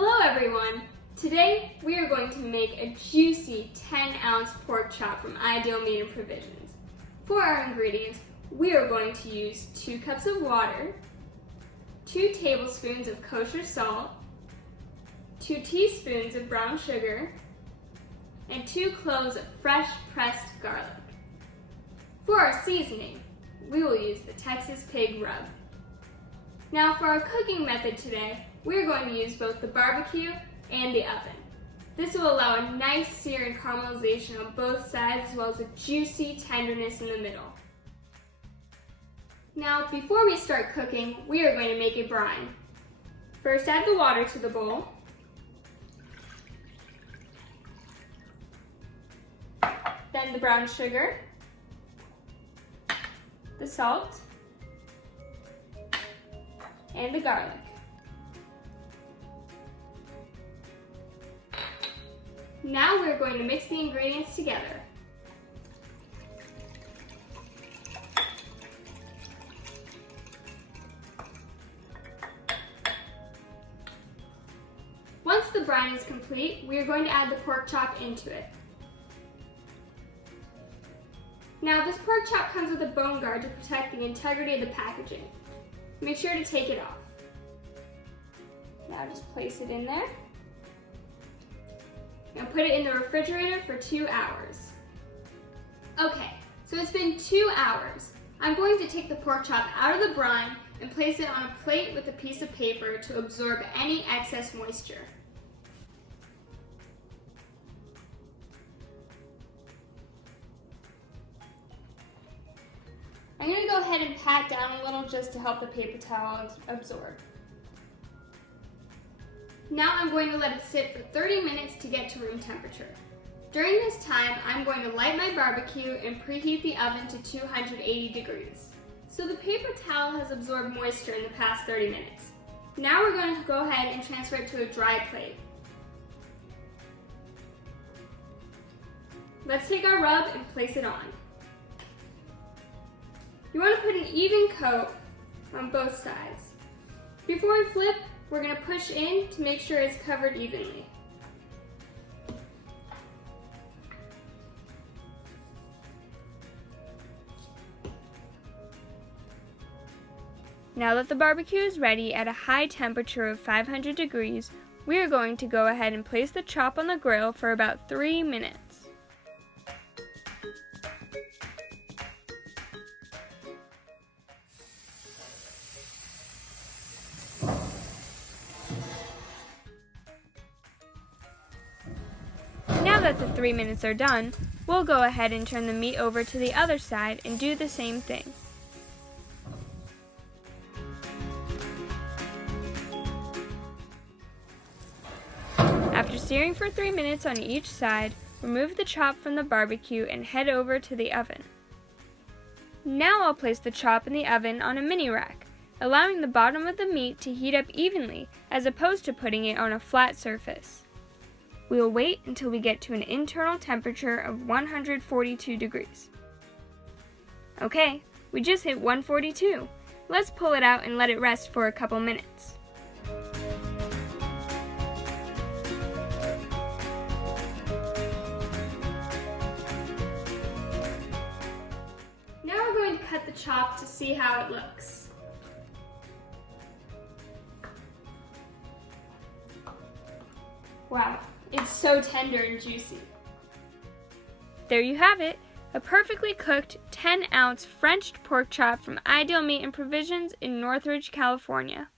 Hello everyone! Today we are going to make a juicy 10-ounce pork chop from Ideal Meat and Provisions. For our ingredients, we are going to use 2 cups of water, 2 tablespoons of kosher salt, 2 teaspoons of brown sugar, and 2 cloves of fresh pressed garlic. For our seasoning, we will use the Texas Pig Rub. Now for our cooking method today, we are going to use both the barbecue and the oven. This will allow a nice sear and caramelization on both sides as well as a juicy tenderness in the middle. Now before we start cooking, we are going to make a brine. First add the water to the bowl. Then the brown sugar, the salt, and the garlic. Now we're going to mix the ingredients together. Once the brine is complete, we are going to add the pork chop into it. Now this pork chop comes with a bone guard to protect the integrity of the packaging. Make sure to take it off. Now just place it in there. Now put it in the refrigerator for 2 hours. Okay, so it's been 2 hours. I'm going to take the pork chop out of the brine and place it on a plate with a piece of paper to absorb any excess moisture. I'm going to go ahead and pat down a little just to help the paper towel absorb. Now I'm going to let it sit for 30 minutes to get to room temperature. During this time, I'm going to light my barbecue and preheat the oven to 280 degrees. So the paper towel has absorbed moisture in the past 30 minutes. Now we're going to go ahead and transfer it to a dry plate. Let's take our rub and place it on. You want to put an even coat on both sides. Before we flip, we're going to push in to make sure it's covered evenly. Now that the barbecue is ready at a high temperature of 500 degrees, we are going to go ahead and place the chop on the grill for about 3 minutes. Now that the 3 minutes are done, we'll go ahead and turn the meat over to the other side and do the same thing. After searing for 3 minutes on each side, remove the chop from the barbecue and head over to the oven. Now I'll place the chop in the oven on a mini rack, allowing the bottom of the meat to heat up evenly as opposed to putting it on a flat surface. We will wait until we get to an internal temperature of 142 degrees. Okay, we just hit 142. Let's pull it out and let it rest for a couple minutes. Now we're going to cut the chop to see how it looks. Wow. It's so tender and juicy. There you have it, a perfectly cooked 10-ounce French pork chop from Ideal Meat and Provisions in Northridge, California.